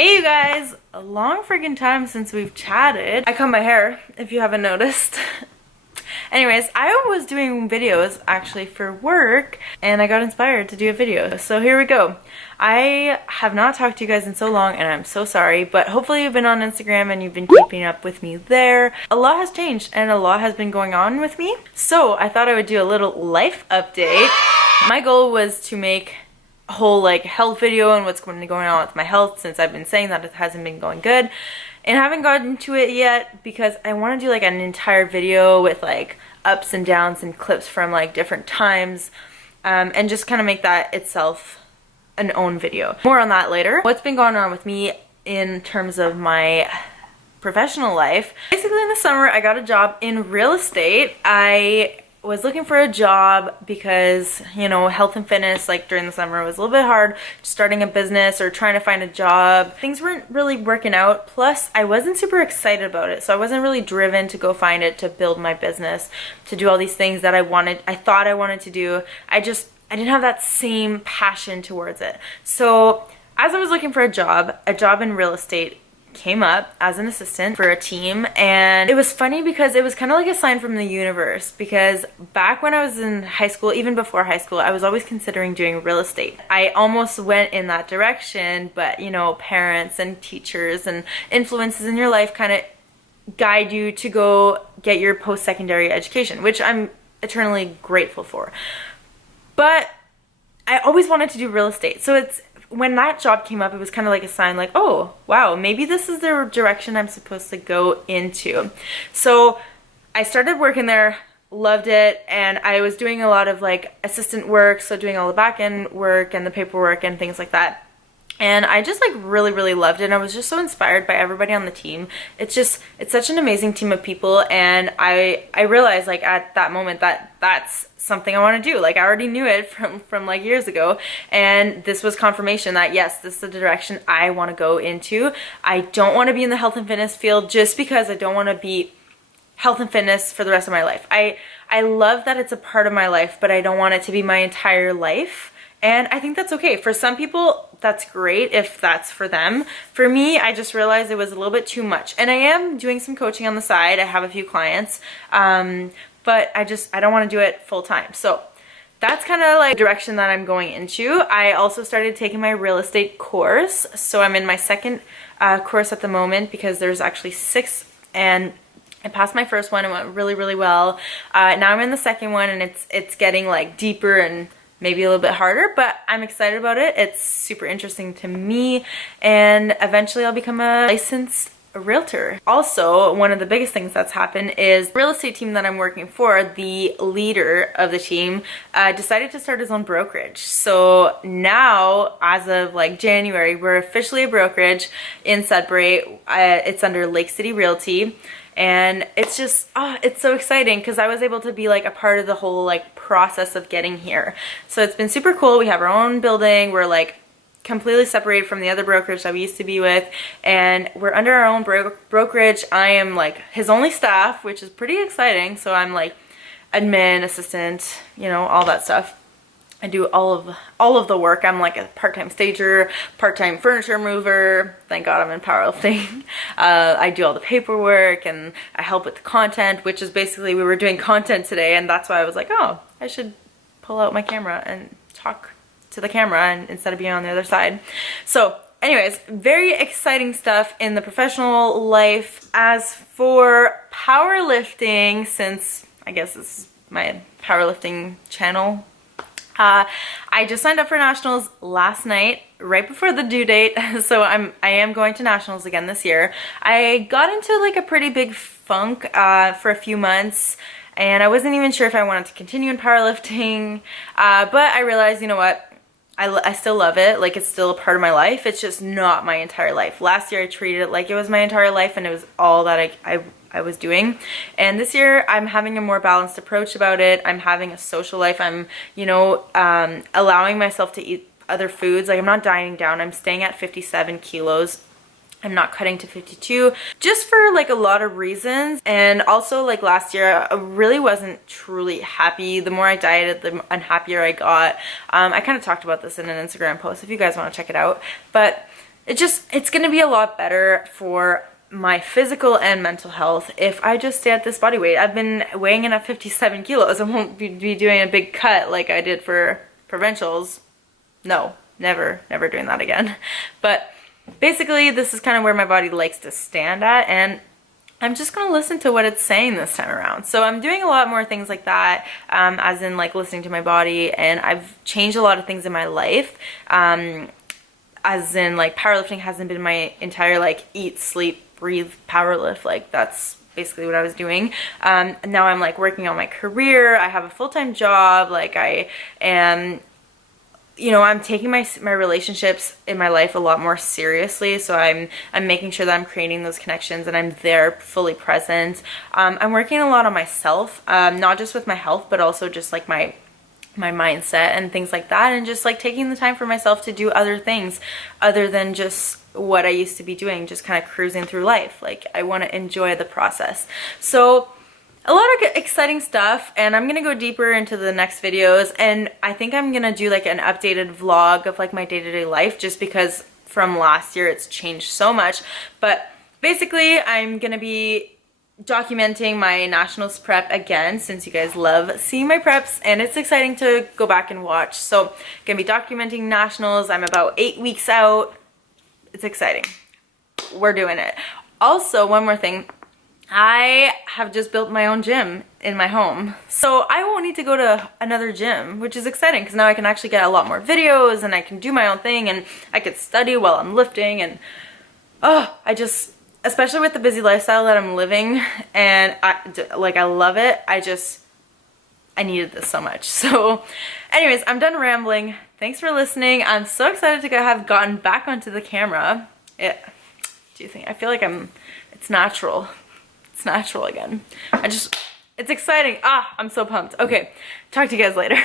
Hey you guys, a long freaking time since we've chatted. I cut my hair, if you haven't noticed. Anyways, I was doing videos actually for work and I got inspired to do a video. So here we go. I have not talked to you guys in so long and I'm so sorry, but hopefully you've been on Instagram and you've been keeping up with me there. A lot has changed and a lot has been going on with me. So I thought I would do a little life update. My goal was to make a whole health video and what's going on with my health, since I've been saying that it hasn't been going good and I haven't gotten to it yet because I want to do an entire video with ups and downs and clips from different times, and just kind of make that itself an own video. More on that later. What's been going on with me in terms of my professional life. Basically in the summer I got a job in real estate. I was looking for a job because, you know, health and fitness during the summer was a little bit hard, starting a business or trying to find a job. Things weren't really working out, plus I wasn't super excited about it, so I wasn't really driven to go find it, to build my business, to do all these things that I thought I wanted to do. I didn't have that same passion towards it. So as I was looking for a job in real estate came up as an assistant for a team, and it was funny because it was kind of like a sign from the universe, because back when I was in high school, even before high school, I was always considering doing real estate. I almost went in that direction, but you know, parents and teachers and influences in your life kind of guide you to go get your post-secondary education, which I'm eternally grateful for. But I always wanted to do real estate, so when that job came up, it was kind of like a sign oh, wow, maybe this is the direction I'm supposed to go into. So I started working there, loved it, and I was doing a lot of assistant work, so doing all the back-end work and the paperwork and things like that. And I just really, really loved it. And I was just so inspired by everybody on the team. It's such an amazing team of people. And I realized at that moment that that's something I want to do. I already knew it from years ago. And this was confirmation that yes, this is the direction I want to go into. I don't want to be in the health and fitness field just because I don't want to be health and fitness for the rest of my life. I love that it's a part of my life, but I don't want it to be my entire life. And I think that's okay. For some people, that's great if that's for them. For me, I just realized it was a little bit too much. And I am doing some coaching on the side. I have a few clients, but I don't want to do it full time. So that's kind of the direction that I'm going into. I also started taking my real estate course. So I'm in my second course at the moment, because there's actually 6, and I passed my first one. It went really, really well. Now I'm in the second one, and it's getting deeper and maybe a little bit harder, but I'm excited about it. It's super interesting to me, and eventually I'll become a licensed realtor. Also, one of the biggest things that's happened is the real estate team that I'm working for, the leader of the team, decided to start his own brokerage. So now, as of January, we're officially a brokerage in Sudbury. It's under Lake City Realty. And it's just, it's so exciting because I was able to be a part of the whole process of getting here. So it's been super cool. We have our own building. We're completely separated from the other brokerage that we used to be with, and we're under our own brokerage. I am his only staff, which is pretty exciting. So I'm admin, assistant, you know, all that stuff. I do all of the work. I'm a part-time stager, part-time furniture mover. Thank God I'm in powerlifting. I do all the paperwork and I help with the content, which is basically, we were doing content today, and that's why I was oh, I should pull out my camera and talk to the camera and instead of being on the other side. So anyways, very exciting stuff in the professional life. As for powerlifting, since I guess this is my powerlifting channel, I just signed up for nationals last night, right before the due date. So I am going to nationals again this year. I got into a pretty big funk for a few months, and I wasn't even sure if I wanted to continue in powerlifting. But I realized, you know what? I still love it. It's still a part of my life. It's just not my entire life. Last year I treated it like it was my entire life, and it was all that I was doing. And this year I'm having a more balanced approach about it. I'm having a social life. I'm, you know, allowing myself to eat other foods. I'm not dieting down. I'm staying at 57 kilos. I'm not cutting to 52, just for a lot of reasons. And also last year, I really wasn't truly happy. The more I dieted, the unhappier I got. I kind of talked about this in an Instagram post if you guys want to check it out. But it's gonna be a lot better for my physical and mental health if I just stay at this body weight. I've been weighing in at 57 kilos. I won't be doing a big cut like I did for provincials. No, never doing that again. But basically, this is kind of where my body likes to stand at, and I'm just gonna listen to what it's saying this time around. So I'm doing a lot more things like that, as in like listening to my body, and I've changed a lot of things in my life. As in like powerlifting hasn't been my entire like eat, sleep, breathe, powerlift. Like that's basically what I was doing. Now I'm like working on my career. I have a full-time job. Like I am, you know, I'm taking my relationships in my life a lot more seriously. So I'm making sure that I'm creating those connections and I'm there fully present. I'm working a lot on myself, not just with my health, but also just like my mindset and things like that, and just like taking the time for myself to do other things other than just what I used to be doing, just kind of cruising through life. Like I want to enjoy the process. So a lot of exciting stuff, and I'm gonna go deeper into the next videos, and I think I'm gonna do like an updated vlog of like my day-to-day life, just because from last year it's changed so much. But basically I'm gonna be documenting my nationals prep again, since you guys love seeing my preps and it's exciting to go back and watch. So gonna be documenting nationals. I'm about 8 weeks out. It's exciting. We're doing it. Also, one more thing, I have just built my own gym in my home, so I won't need to go to another gym, which is exciting because now I can actually get a lot more videos and I can do my own thing, and I could study while I'm lifting. And especially with the busy lifestyle that I'm living, and I love it. I needed this so much. So anyways, I'm done rambling. Thanks for listening. I'm so excited to have gotten back onto the camera. I feel like it's natural. It's natural again. It's exciting. I'm so pumped. Okay, talk to you guys later.